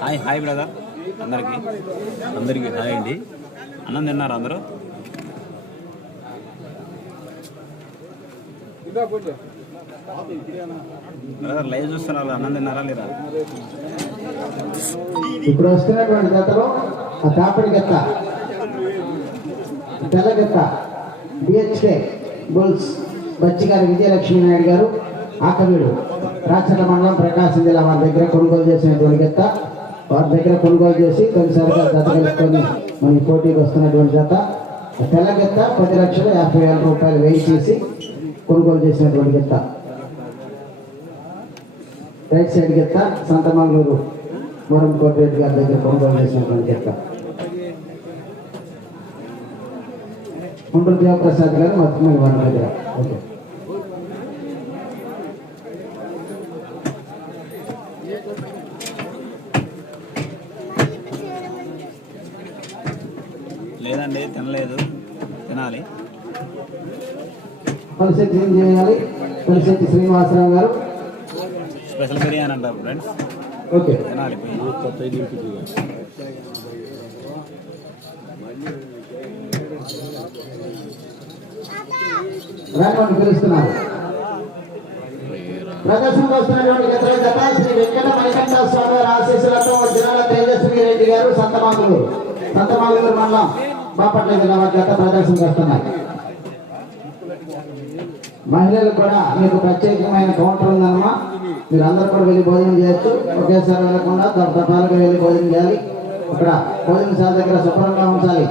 Hi hi brother. అందరికీ. అందరికీ hi అండి. అన్నం తిన్నారు అందరూ? బ్రదర్ లైవ్ చూస్తున్నారు అన్నం తిన్నారా లేదా? ఇప్పుడు వస్తున్నటువంటి జతలో ఆ తాపడి గెత్త తెల్ల బిహెచ్కే బుల్స్ బచ్చిగారి విజయలక్ష్మీ నాయుడు గారు ఆకవీడు రాచర్ల మండలం ప్రకాశం జిల్లా వారి దగ్గర కొనుగోలు చేసిన గెత్త వారి దగ్గర కొనుగోలు చేసి తొలిసారిగా జత కలుపుకొని మన పోటీకి వస్తున్నటువంటి జత. తెల్లగెత్త పది లక్షల యాభై వేల రూపాయలు వేయి చేసి కొనుగోలు చేసినటువంటి గెత్త. రైట్ సైడ్ గెత్త సంతమంగళూరు వరం కోటిరెడ్డి గారి దగ్గర కొనుగోలు చేసినటువంటి గెత్త. గుంటూరు దేవప్రసాద్ గారు మొత్తం వారి దగ్గర ఓకే లేదండి తినలేదు తినాలి ఏం చేయాలి? పలిశెట్టి శ్రీనివాసరావు గారు. స్పెషల్ బిర్యానీ అంటారు ఫ్రెండ్స్. ఓకే. రాకుండా పిలుస్తున్నారు. ప్రదర్శనకు వస్తున్నటువంటి గత జత శ్రీ వెంకట మణికంఠ స్వామి వారి ఆశీస్సులతో జిల్లాల తేజస్వి రెడ్డి గారు సంతమాంగులు. సంతమాంగులు మండలం బాపట్ల జిల్లా వారి జత ప్రదర్శనకు వస్తున్నాయి మహిళలు కూడా మీకు ప్రత్యేకమైన కౌంటర్ ఉందమ్మా మీరు అందరూ కూడా వెళ్ళి భోజనం చేయొచ్చు. ఒకేసారి వెళ్ళకుండా దఫాలుగా వెళ్ళి భోజనం చేయాలి. ఇక్కడ భోజనశాల దగ్గర శుభ్రంగా ఉంచాలి.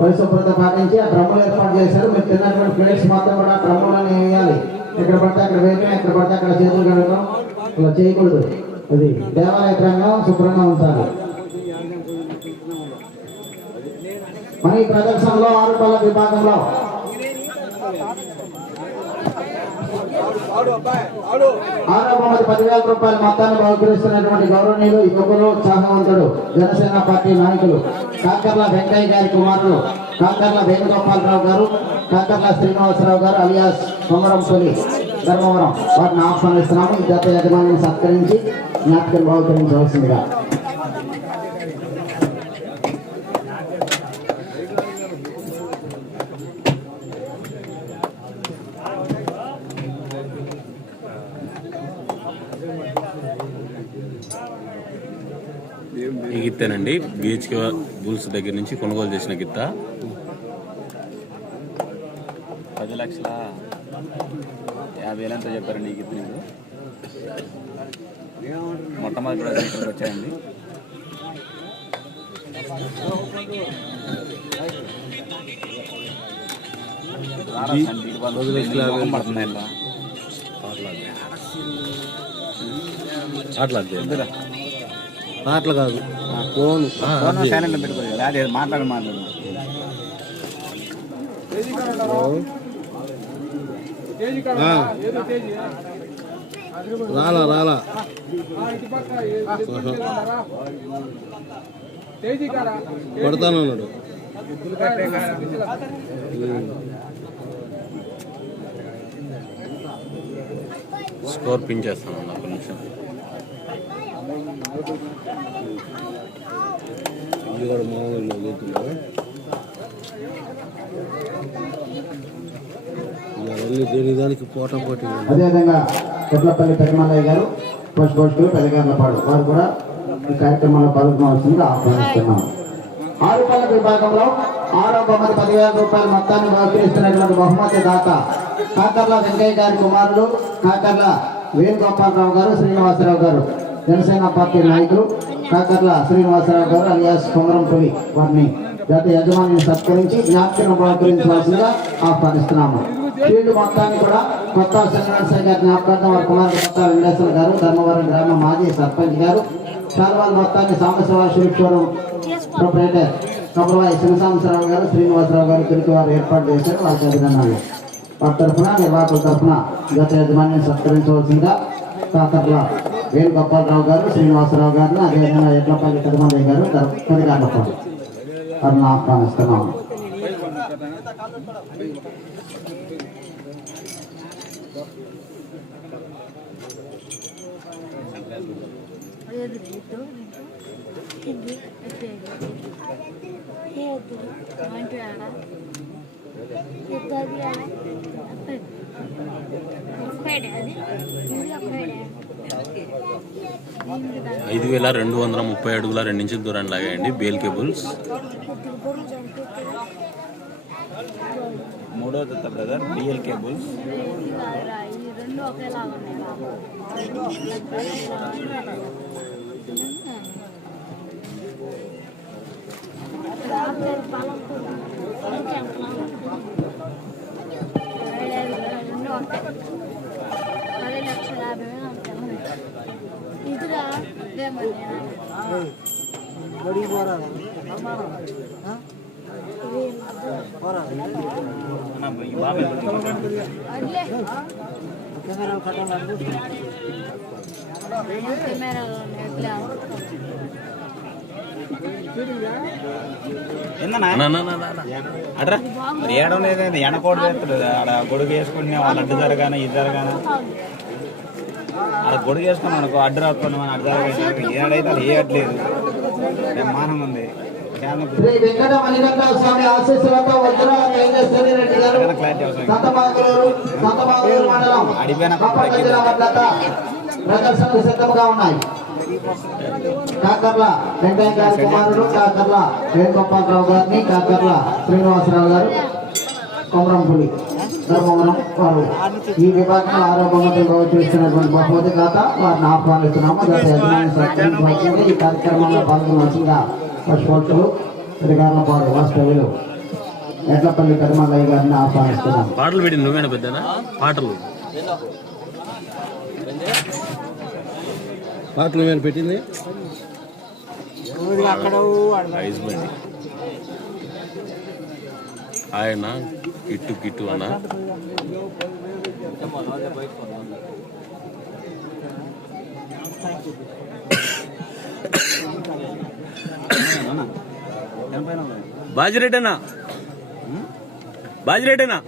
పరిశుభ్రత పాటించి ఆ డ్రమ్ములు ఏర్పాటు చేశారు. మీరు తిన్నటువంటి ప్లేట్స్ మాత్రం కూడా డ్రమ్ములను వేయాలి. ఎక్కడ పడితే అక్కడ వేయటం ఎక్కడ పడితే అక్కడ చేతులు కడగడం ఇలా చేయకూడదు. అది దేవాలయ ప్రాంగణం శుభ్రంగా ఉంచాలి. మరి ఈ ప్రదర్శనలో ఆరు పళ్ళ విభాగంలో ఆరో పదివేల రూపాయల మొత్తాన్ని బహుకరిస్తున్నటువంటి గౌరవనీయులు యువకులు ఉత్సాహవంతుడు జనసేన పార్టీ నాయకులు కాకర్ల వెంకయ్య గారి కుమారులు కాకర్ల వేణుగోపాలరావు గారు కాకర్ల శ్రీనివాసరావు గారు అలియాస్ కొమరం పులి ధర్మవరం వారిని ఆహ్వానిస్తున్నాము. ఈ జాతీయ యజమానిని సత్కరించి జ్ఞాపకం బహుకరించవలసిందిగా ఈ గిత్తేనండి బీహెచ్కే బుల్స్ దగ్గర నుంచి కొనుగోలు చేసిన గిత్త. పది లక్షల యాభై వేలు ఎంతో చెప్పారండి ఈ గిత్త నీకు. మొట్టమొదటి కూడా వచ్చాయండి. అట్లా వద్దురా. అట్లా కాదు. ఫోన్. ఫోన్ సైలెంట్లో పెట్టుకోవాలి కదా. అదే మాట్లాడు మాట్లాడు. రాలా రాలా. పడతానన్నాడు స్కోర్ పిన్ చేస్తాను ఒక నిమిషం. ఇది కూడా మామూలు గీతులు ఇవన్నీ దేని దానికి పోటా పోటీ అదేవిధంగా కొట్లపల్లి పెద్దమల్లయ్య గారు పోస్ట్ పోస్ట్ పోస్టులు పెద్దగార్లపాడు వారు కూడా ఈ కార్యక్రమంలో పాల్గొనవలసింది ఆహ్వానిస్తున్నాం. ఆరు పళ్ళ విభాగంలో ఆరో బహుమతి పదివేల రూపాయల మొత్తాన్ని బహుకరిస్తున్నటువంటి బహుమతి దాత కాకర్ల వెంకయ్య గారి కుమారులు కాకర్ల వేణుగోపాలరావు గారు శ్రీనివాసరావు గారు. జనసేన పార్టీ నాయకులు. కాకర్ల శ్రీనివాసరావు గారు అలియాస్ కొమరంపులి వారిని గత యజమానిని సత్కరించి జ్ఞాపకం బహుకరించవలసిందిగా ఆహ్వానిస్తున్నాము. ఫీల్డ్ మొత్తాన్ని కూడా కొత్త శ్రీనివాసరావు గారి జ్ఞాపకార్థం వారి కుమారుడు కొత్త వెంకటేశ్వర గారు ధర్మవరం గ్రామ మాజీ సర్పంచ్ గారు శాల్వాల్ మొత్తాన్ని సాంబశివ శివక్షోరం ప్రొపరేటర్ కమలవాయి శివసాంబరావు గారు శ్రీనివాసరావు గారు తిరిగి వారు ఏర్పాటు చేశారు. వారికి అభినందనలు. వారి తరఫున నిర్వాహకుల తరఫున గత యజమాన్యం సత్కరించవలసిందిగా కాకర్ల వేణుగోపాలరావు గారు శ్రీనివాసరావు గారిని అదేవిధంగా ఎట్లపల్లి పెద్దమందయ్య గారు పరిగారపడు వారిని ఆహ్వానిస్తున్నాము ఏది రేటు ఇది ఏది అంటే ఐదు వేల రెండు వందల ముప్పై అడుగుల రెండు ఇంచుల దూరం లాగాయండి. Bale cables. మూడో జత బ్రదర్ డిఎల్ కేబుల్స్ రెండు ఒకేలాగా రెండు ఒకటే పది లక్షల యాభై వేలు అంటాను ఇదిరా ఇదేమని అట్లే కెమెరాలో ఎట్లా ఏందన్నా అన్న, అన్న, అన్న, అన్న. అడ్రా. ఏడం లేదు ఎనకోడు ఆడ గొడుగు వేసుకుని వాళ్ళు అడ్డు జరగానే ఇది జరగానే. ఆడ గొడుగు వేసుకున్నాం అనుకో అడ్డు రాసుకున్నాం అని అడ్డు జరగానే ఏడైతే అది ఏ అడ్లేదు మానం ఉంది? వెంకట మణికంఠ స్వామి ఆశీస్సులతో రెడ్డి గారు సంతమాగులూరు సంతమాగులూరు మండలం సిద్ధంగా ఉన్నాయి. కాకర్ల వెంకయ్య గారి కుమారుడు కాకర్ల వేణుగోపాలరావు గారిని కాకర్ల శ్రీనివాసరావు గారు కొమరంపులి ధర్మవరం వారు. ఈ విభాగంలో ఆరోగ్యంగా చేస్తున్నటువంటి బహుమతి కాక వారిని ఆహ్వానిస్తున్నాము. గత యజమాని ఈ కార్యక్రమంలో పాల్గొనవలసిందిగా పశుపక్షులు శ్రీకారణ శ్రీగార్లపాడు వాస్తవ్యులు ఎడ్లపల్లి కర్మలయ్య గారిని ఆహ్వానిస్తున్నాము. పాటలు పెట్టింది నువ్వేనా పెద్దనా? పాటలు. పాటలు మీద పెట్టింది? ఆయన కిట్టు కిట్టు అన్న. బాజిరెడ్డనా? బాజిరెడ్డనా?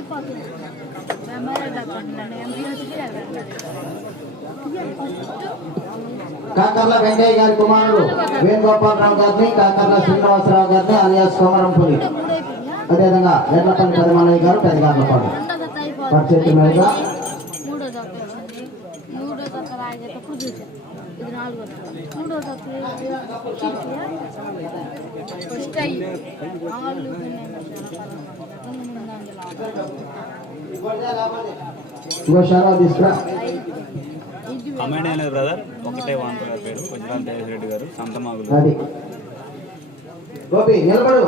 అయిపోతుంది. కాకర్ల వెంకయ్య గారి కుమారుడు వేణుగోపాలరావు గారిని కాకర్ల శ్రీనివాసరావు గారిని అలియాస్ కోమరంపులి. అదేవిధంగా ఎడ్లపల్లి పెదమల్లయ్య గారు పెదగార్లపాడు మూడో దత్త ఫస్ట్ అయ్యి కమెంట్ ఏం లేదు బ్రదర్? ఒకటే వాంత గారి పేరు వజ్రాల రెడ్డి గారు సంతమాగులు. అది. గోపి నిలబడు.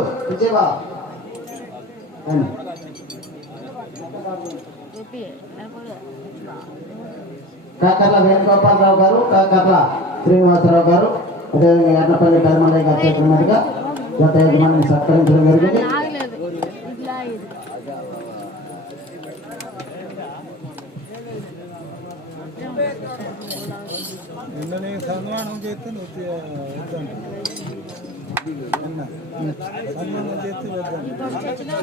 కాకర్ల వేణుగోపాలరావు గారు కాకర్ల శ్రీనివాసరావు గారు అదేవిధంగా గారి మీదుగా గత యజమానిని సత్కరించడం జరిగింది అది ఆగలేదు ఇట్లా ఇది ఉండని సన్మానం చేస్తే నువ్వు వద్దండి నిన్న సన్మానం చేస్తే వద్దండి కదనా వచ్చినా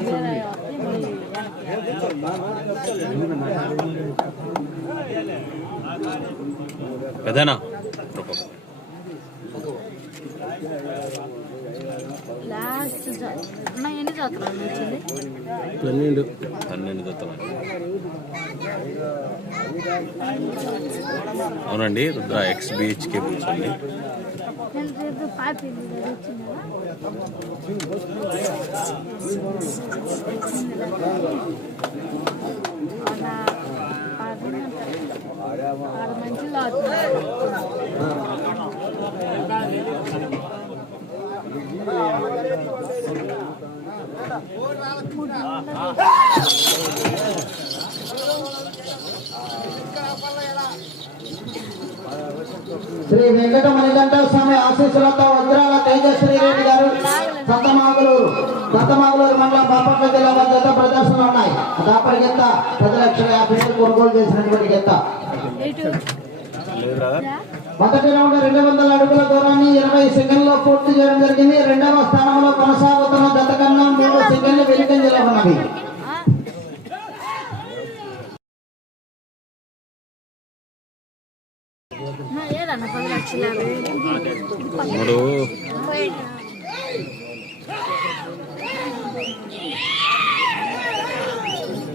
వేరే మళ్ళీ పెద్దనా లాస్ట్ అన్న ఎన్ని వచ్చింది? పన్నెండు. పన్నెండు దత్తలు అవునండి రుద్ర ఎక్స్ బిహెచ్ కేబుల్స్ అండి నేను రేపు పాపి వచ్చిందా ఆడ మంచిలో శ్రీ వెంకట ఆశీస్సులతో వజ్రాల తేజశ్రీ రెడ్డి గారు సతమాగులూరు సతమాగులూరు మండలం బాపట్ల జిల్లా భద్రత ప్రదర్శనలు ఉన్నాయి. దాపటి కింద పది లక్షల యాభై వేలు కొనుగోలు చేసినటువంటి కింద మొదటి రౌండ్ రెండు వందల అడుగుల దూరాన్ని ఇరవై సెకండ్లో పూర్తి చేయడం జరిగింది. రెండవ స్థానంలో కొనసాగుతున్న గత కన్నా మూడు సెకండ్లు వెనుకంజలో ఉన్నది. మూడు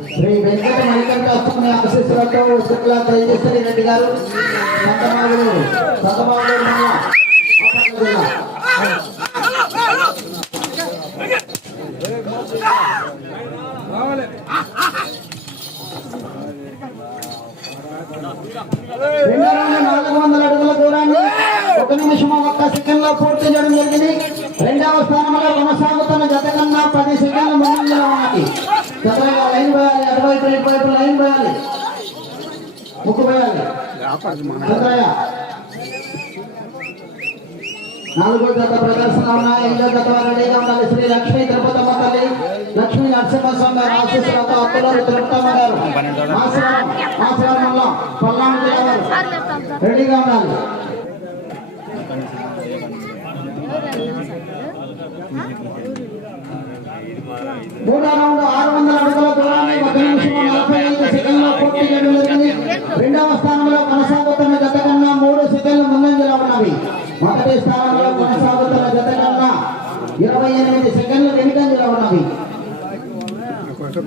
శ్రీ వెంకట మణికంఠ అష్టమి ఆశీస్సులతో శుక్ల తేజస్వరి రెడ్డి గారు సతమాగులు సతమాగులు నాలుగు వందల ఒక ఒక్క సెకండ్లో పూర్తి చేయడం జరిగింది రెండవ స్థానంలో కొనసాగుతున్న గత కన్నా పది సెకండ్లు ముందులో ఉన్నది తొందరగా లైన్ పోయాలి అటువైపు ఇటువైపు లైన్ పోయాలి ముక్కు పోయాలి తొందరగా నాలుగో జత ప్రదర్శన ఉన్నాయి ఐదో జత రెడీగా ఉండాలి శ్రీ లక్ష్మీ తిరుపతమ్మ తల్లి లక్ష్మీ నరసింహస్వామి గారి ఆశీస్సులతో అక్కలూరు తిరుపతమ్మ గారు ఆశ్రమం ఆశ్రమంలో పల్నాడు జిల్లా రెడీగా ఉండాలి మూడో రౌండ్ ఆరు వందల అడుగుల దూరాన్ని ఒక నిమిషం నలభై ఐదు సెకండ్లో పూర్తి చేయడం జరిగింది. రెండవ స్థానంలో కొనసాగుతున్న జత కన్నా మూడు సెకండ్లు ముందంజలో ఉన్నవి. మొదటి స్థానంలో కొనసాగుతున్న జత కన్నా ఇరవై ఎనిమిది సెకండ్లు వెనుకంజలో ఉన్నవి.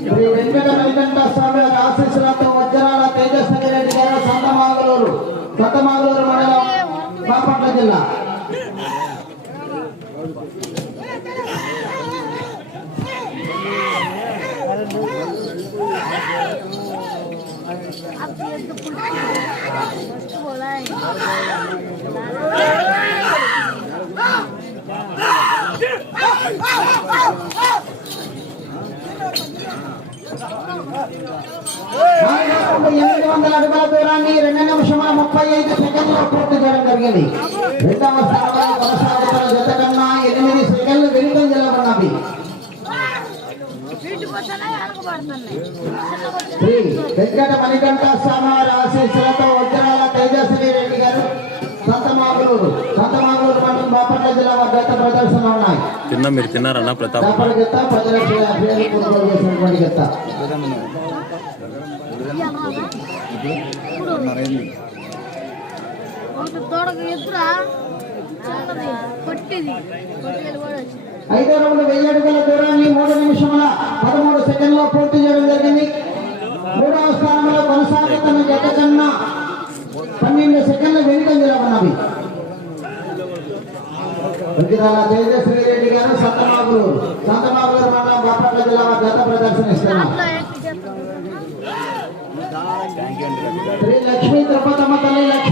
శ్రీ వెంకట వెంకట స్వామి వారి ఆశీస్సులతో వజ్రాల తేజస్వి రెడ్డి గారు సొంత మాగలూరు సంతమాగలూరు మాగలూరు మండలం బాపట్ల జిల్లా. ఎనిమిది వందల అడుగుల దూరాన్ని రెండు నిమిషముల ముప్పై ఐదు సెకండ్లో పూర్తి చేయడం జరిగింది రెండవ స్థానంలో కొనసాగుతున్న జత కన్నా ఎనిమిది సెకండ్లు వెనుకంజలో శ్రీ వెంకట మణికంఠ స్వామి వారి ఆశీస్సులతో వజ్రాల తేజస్వి రెడ్డి గారు. సంతమాగులూరు సంతమాగులూరు మండలం బాపట్ల జిల్లా గత ప్రదర్శన ఉన్నాయి. తిన్నా మీరు తిన్నారన్నా ప్రతాప్? చేపల గెత్త పది లక్షల యాభై వేలు కొనుగోలు చేసినటువంటి గెత్త. ఇప్పుడు ఒకటి తోడకు ఎదురా పొట్టిది కూడా వచ్చింది. ఐదో రౌండ్ వెయ్యి అడుగుల దూరాన్ని మూడు నిమిషముల పదమూడు సెకండ్లో పూర్తి చేయడం జరిగింది. మూడవ స్థానంలో కొనసాగుతున్న జత కన్నా పన్నెండు సెకండ్ల వెనుకంజలో ఉన్నవి తేజస్వి రెడ్డి గారు సంతమాగులూరు సంతమాగులూరు మండలం బాపట్ల జిల్లా గత ప్రదర్శన ఇస్తున్నారు అట్లా ఎక్కి చేస్తాను థ్యాంక్ యూ అండి రవి గారు శ్రీ లక్ష్మీ తిరుపతమ్మ తల్లి లక్ష్మీ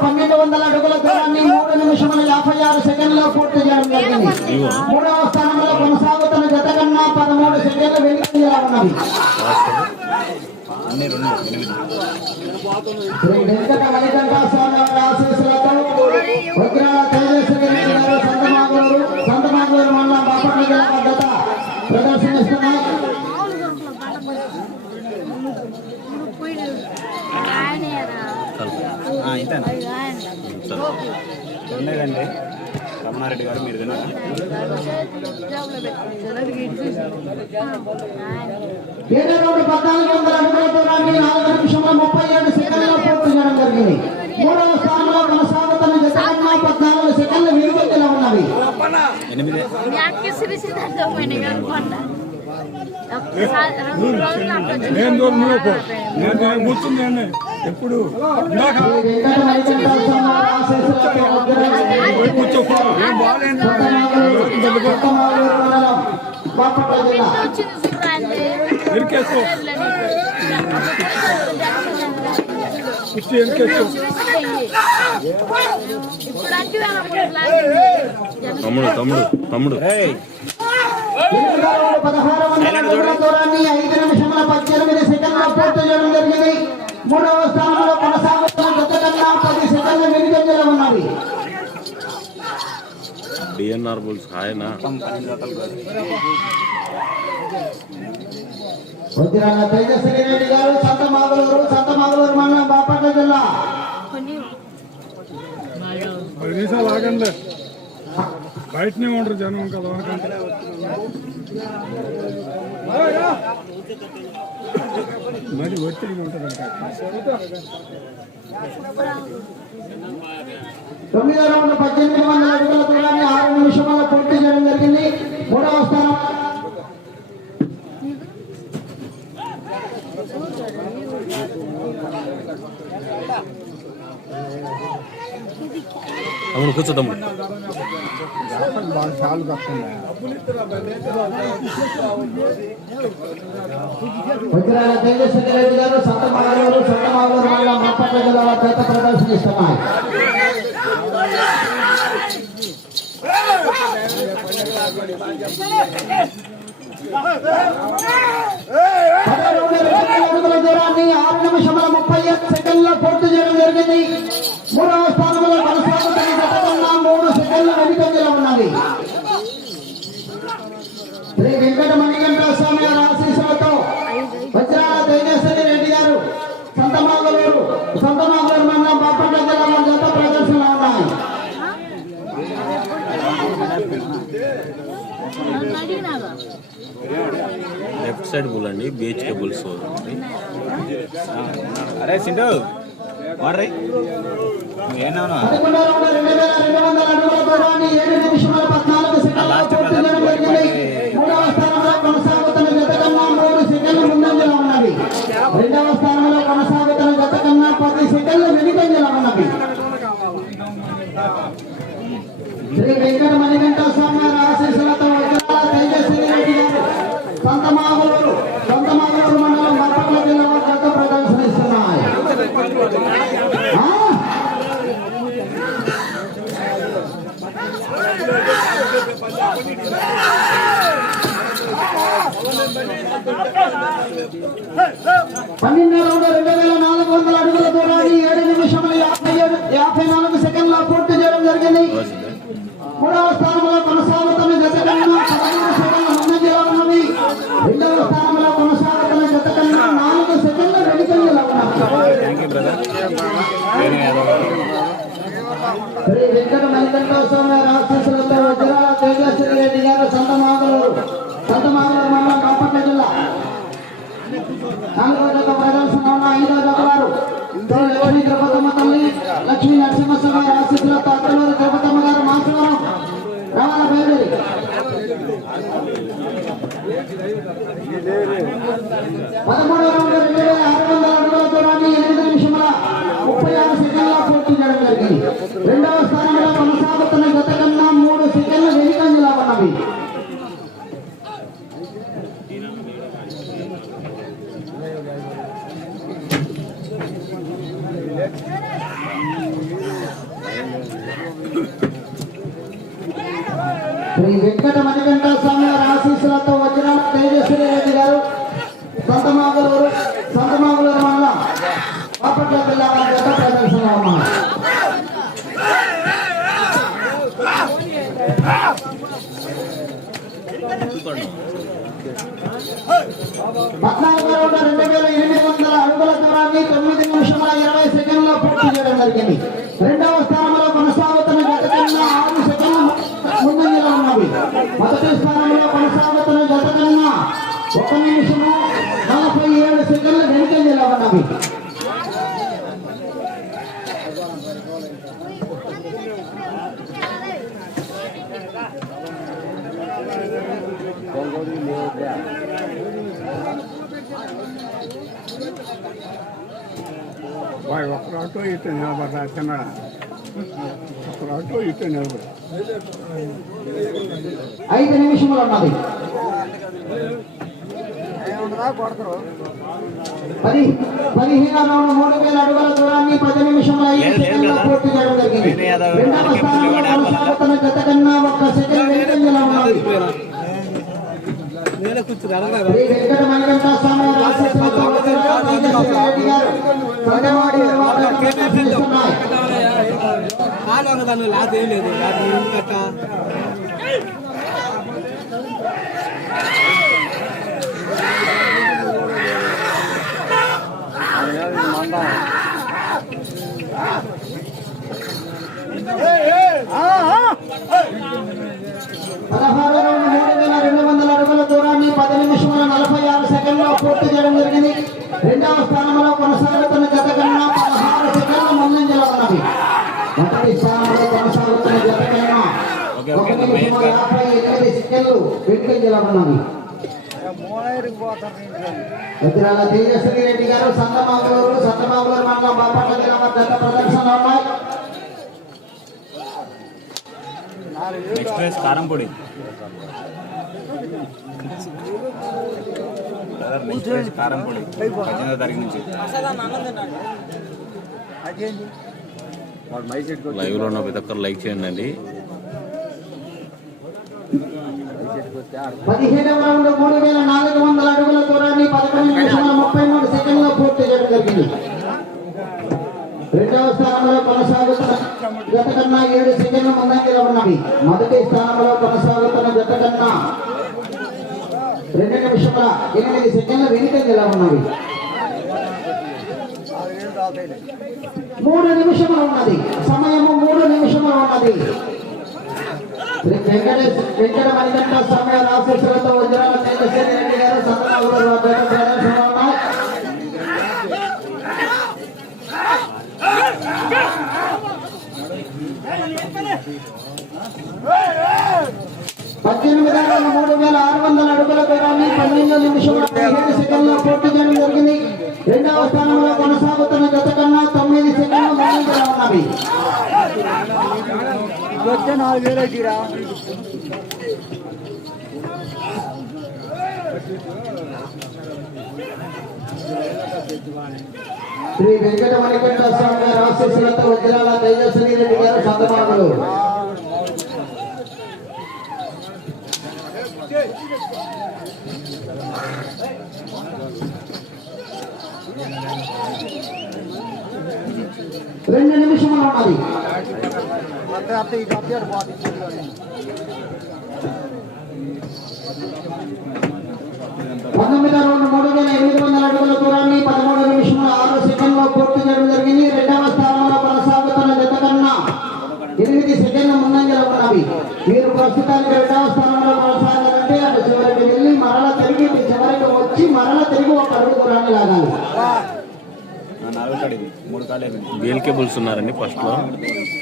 పన్నెండు వందల అడుగుల దూరాన్ని మూడు నిమిషముల యాభై ఆరు సెకండ్లో పూర్తి చేయడం జరిగింది మూడవ స్థానంలో కొనసాగుతున్న జత కన్నా పదమూడు సెకండ్లు వెనుకంజలో ఉన్నవి అన్ని రెండు ఎనిమిది శ్రీ వెంకట మణికంఠ స్వామి వారి ఆశీస్సులతో వజ్రాల తేజస్వి రెడ్డి గారు సంతమాగూరు సంతమాగూరు మండలం బాపట్ల జిల్లా గత ప్రదర్శనిస్తున్నాయి ఆ, ఇంతేనా ఉండేదండి రమణారెడ్డి గారు మీరు తిన్నారా ఏడో రౌండ్ పద్నాలుగు వందల అడుగుల దూరాన్ని నాలుగు నిమిషముల ముప్పై ఏడు సెకండ్లో పూర్తి చేయడం జరిగింది. మూడవ స్థానంలో కొనసాగుతున్న జత కన్నా పద్నాలుగు సెకండ్లు వెనుకంజలో ఉన్నవి. ఎనిమిది. నేను నేను నేను కూర్చుంది నేను ఎప్పుడు? ఇందాక శ్రీ వెంకట మణికంఠ స్వామి వారి ఆశీస్సులతో వజ్రాల పోయి కూర్చోపో ఏం బాగాలేదు సంతమాగూరు సంతమాగూరు మండలం మూడవ స్థానంలో కొనసాగుతున్న గత పది సెకండ్ల వెనుకంజలో ఉన్నవి డిఎన్ఆర్ బుల్స్ ఆయన వజ్రాల తేజస్వి రెడ్డి గారు బాపట్ల జిల్లా. బయటనే ఉండరు జనం కదా మరి ఒత్తిడిగా ఉంటుందంట. తొమ్మిదో రౌండ్ పద్దెనిమిది వందల అడుగుల దూరాన్ని ఆరు నిమిషాల పూర్తి చేయడం జరిగింది. మూడవ స్థానం. అవును కూర్చోదాం వాళ్ళు చాలు కష్టంగా వజ్రాల ప్రదర్శనిస్తున్నాయి. ఐదు ఆరు నిమిషముల ముప్పై సెకండ్ల పూర్తి చేయడం జరిగింది. ఉన్నది శ్రీ వెంకట మణికంఠ స్వామి గారి ఆశీస్సులతో వజ్రాల తేజస్వి రెడ్డి గారు సంతమాగలూరు సంతమాగలూరు మండలం బాపట్ల జిల్లా వారి జత ప్రదర్శనలో ఉన్నాయి. లెఫ్ట్ సైడ్ బుల్ అండి బిహెచ్కే బుల్స్ అరే సింధు వాడరై. ముందంజలో ఉన్నది రెండవ స్థానంలో కొనసాగుతున్న జత కన్నా పది సెకండ్ల వెనుకంజలో ఉన్నది? శ్రీ శ్రీ వెంకట మణికంఠ స్వామి వారి ఆశీస్సులతో వజ్రాల తేజస్వి రెడ్డి గారు సంత మాగలూరు సంత మాగలూరు మండలం బాపట్ల జిల్లా నాలుగో జత ప్రదర్శన ఉన్న ఐదో జత వారు శ్రీ లక్ష్మీ ద్రౌపదమ్మ తల్లి లక్ష్మీ నరసింహస్వామి వారి ఆశీస్సులతో అత్తలూరు ద్రౌపదమ్మ గారు మాసవరం రావాల బయలుదేరి పదమూడవ రౌండ్ రెండు వేల ఆరు వందల అడుగుల దూరాన్ని ఎనిమిది నిమిషముల ముప్పై ఆరు సెకండ్ల పూర్తి చేయడం జరిగింది రెండవ స్థానంలో కొనసాగుతున్న గత కన్నా మూడు సెకండ్ల వెనుకంజలో ఉన్నవి శ్రీ వెంకట మణికంఠ స్వామి వారి ఆశీస్సులతో వచ్చిన తేజస్వి రెడ్డి గారు సొంతమాగులూరు సొంతమాగులూరు మండలం బాపట్ల జిల్లా వారి జత ప్రదర్శనలో ఉన్నారు పద్నాలుగు రౌండ్ రెండు వేల ఎనిమిది వందల అడుగుల దూరాన్ని తొమ్మిది నిమిషముల ఇరవై సెకండ్లో పూర్తి చేయడం జరిగింది రెండవ స్థానంలో కొనసాగుతున్న జత కన్నా ఆరు సెకండ్ల ముందంజలో ఉన్నవి మొదటి స్థానంలో కొనసాగుతున్న జత కన్నా ఒక నిమిషము నలభై ఏడు సెకండ్ల వెనుకంజలో ఉన్నవి వాడు ఒకరు అటో ఇటు నిలబడ్డా తిన్నాడా ఒకరు అటో ఇటు నిలబడి ఐదు నిమిషములు ఉన్నది. పది పదిహేను రౌండ్ మూడు వేల అడుగుల దూరాన్ని పది నిమిషముల ఐదు సెకండ్ల పూర్తి చేయడం జరిగింది. రెండవ స్థానంలో కొనసాగుతున్న జత కన్నా ఒక్క సెకండ్ వెనుకంజలో ఉన్నది. శ్రీ వెంకట మణికంఠ స్వామి దాన్ని లాస్ ఏం లేదు కట్ట పదహారు రెండు వేల రెండు వందల అడుగుల దూరాన్ని పది నిమిషముల నలభై ఆరు సెకండ్లో పూర్తి చేయడం జరిగింది రెండవ యాభై ఎనిమిది సెకండ్లు వెనుకంజలో ఉన్నది ఎదురాల తేజస్వి రెడ్డి గారు మండలం బాపట్ల జిల్లా ప్రదర్శనలో ఉన్నాయి. కారంపొడి కారంపొడి పద్దెనిమిదో తారీఖు నుంచి. ఉన్న ప్రతి ఒక్కరు లైక్ చేయండి. అండి పదిహేడవ రౌండ్ మూడు వేల నాలుగు వందల అడుగుల దూరాన్ని పదకొండు నిమిషంలో ముప్పై మూడు సెకండ్లో పూర్తి చేయడం జరిగింది రెండవ స్థానంలో కొనసాగుతున్న జత కన్నా ఏడు సెకండ్ల ముందంజలో ఉన్నవి. మొదటి స్థానంలో కొనసాగుతున్న జత కన్నా రెండు నిమిషముల ఎనిమిది సెకండ్ల వెనుకంజలో ఉన్నవి. మూడు నిమిషములు ఉన్నది. సమయము మూడు నిమిషములు ఉన్నది. శ్రీ వెంకటేశ్ వెంకట మణికంఠ శ్రీ వెంకట మణికంఠ స్వామి గారి ఆశీస్సులతో వజ్రాల తేజస్వి రెడ్డి గారు సంతమానులు రెండు నిమిషములు ఉన్నది. పంతొమ్మిది రౌండ్ మూడు వేల ఎనిమిది వందల అడుగుల దూరాన్ని పదమూడు నిమిషముల ఆరు సెకండ్లో పూర్తి చేయడం జరిగింది. రెండవ స్థానంలో కొనసాగుతున్న జత కన్నా ఎనిమిది సెకండ్ల ముందంజలో ఉన్నవి. మీరు ప్రస్తుతానికి రెండవ స్థానంలో కొనసాగాలంటే అటు చివరికి వెళ్ళి మరల తిరిగి చివరికి వచ్చి మరల తిరిగి ఒక అడుగు దూరాన్ని లాగాలి. బిఎల్ కేబుల్స్ ఉన్నారండి ఫస్ట్లో రుద్రాల శ్రీలక్ష్మి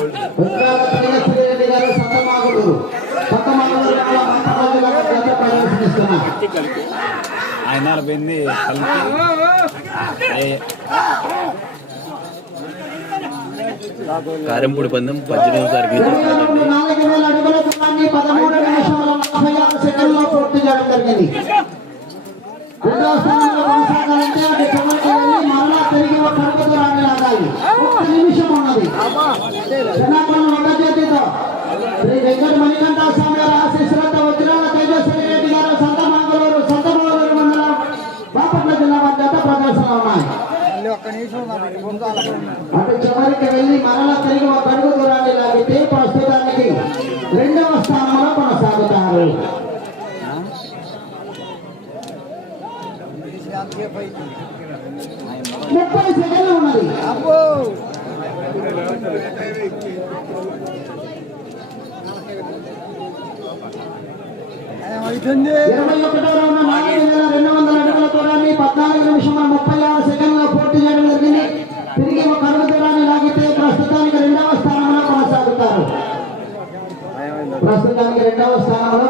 రెడ్డి గారు ఆయన పోయింది కారెంపూడి పందెం పద్దెనిమిది తారీఖు నాలుగు వేల అడుగుల దూరాన్ని పదమూడు నిమిషంలో నలభై ఆరు సెకండ్లో పూర్తి చేయడం జరిగింది రెండవ స్థానంలో కొనసాగాలంటే అటు చివరికి వెళ్ళి మరలా తిరిగి ఒక అడుగు దూరాన్ని లాగాలి ఒక్క నిమిషం ఉన్నది. జనాభాను ఒక చేతితో శ్రీ వెంకట మణికంఠ స్వామి గారి ఆశీస్సులతో వజ్రాల తేజస్వి రెడ్డి గారు సంత మంగళూరు సంత మంగళూరు మండలం బాపట్ల జిల్లా వారి జత ప్రదర్శన ఉన్నాయి. అటు చివరికి వెళ్ళి మరలా తిరిగి ఒక అడుగు దూరాన్ని లాగితే ప్రస్తుతానికి రెండవ స్థానంలో కొనసాగుతారు. ముప్పై సెకండ్లు ఉన్నది ఇరవై ఒకటో రౌండ్ నాలుగు వేల రెండు వందల అడుగుల దూరాన్ని పద్నాలుగు నిమిషముల ముప్పై ఆరు సెకండ్లో పూర్తి చేయడం జరిగింది తిరిగి ఒక అడుగు దూరాన్ని లాగితే ప్రస్తుతానికి రెండవ స్థానంలో కొనసాగుతారు. ప్రస్తుతానికి రెండవ స్థానంలో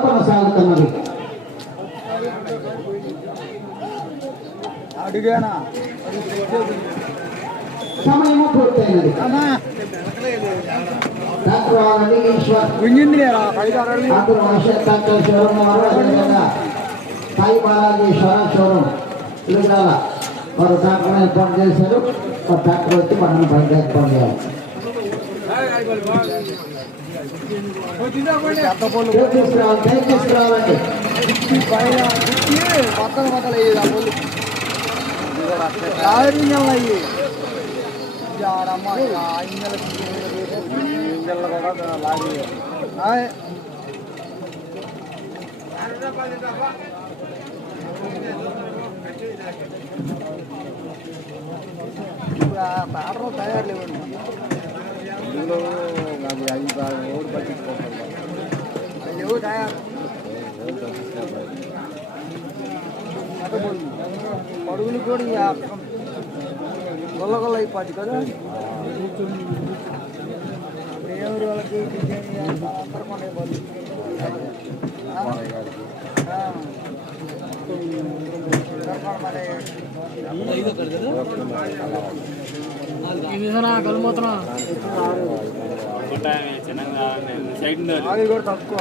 షోరూమ్ వారు అదేవిధంగా సాయి బాలాజీ షోరూమ్ షోరూమ్ ఇలుగురాల వారు డాక్టర్ ఏర్పాటు చేశారు. ఒక డాక్టర్ వచ్చి మనల్ని బయట ఏర్పాటు చేయాలి. తీసుకురావాలి? టేప్ ఇప్పుడు తయారు లేవండి ఇందులో నాకు ఐదు ఓడి పట్టించుకోవాలి ఐదు తయారు ఊరు వాళ్ళకి అంతరకొండ అయిపోద్ది ఆ. ఆ. అంతరకొండ మరి చిన్నగా సైడ్ అది కూడా తక్కువ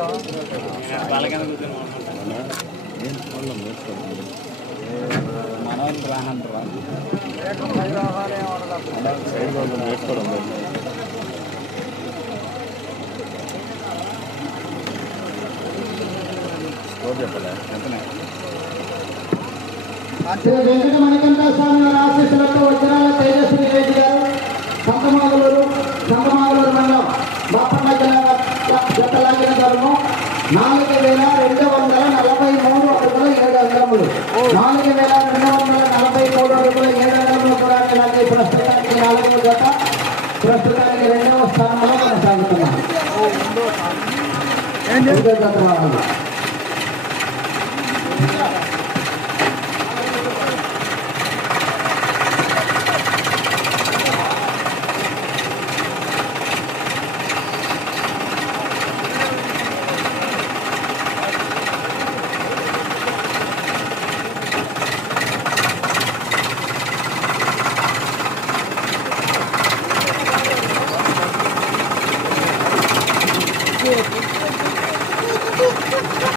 వాళ్ళకైనా కూర్చొని మనవాళ్ళు రానంటారా వెంకట మణికంఠ స్వామి వారి ఆశీస్సులతో వజ్రాల తేజస్వి రెడ్డి గారు సంగమాగులూరు సంగమాగులూరు మండలం బాపన్న జిల్లా జత లాగిన ధర్మం నాలుగు వేల రెండు వందల అంగములు నాలుగు వేల రెండు వందల నలభై మూడు అడుగుల ఏడు అంగములు కూడా లాగే ప్రస్తుతానికి నాలుగవ జత ప్రస్తుతానికి రెండవ స్థానంలో కొనసాగుతున్నాం రెండో జత రావాలి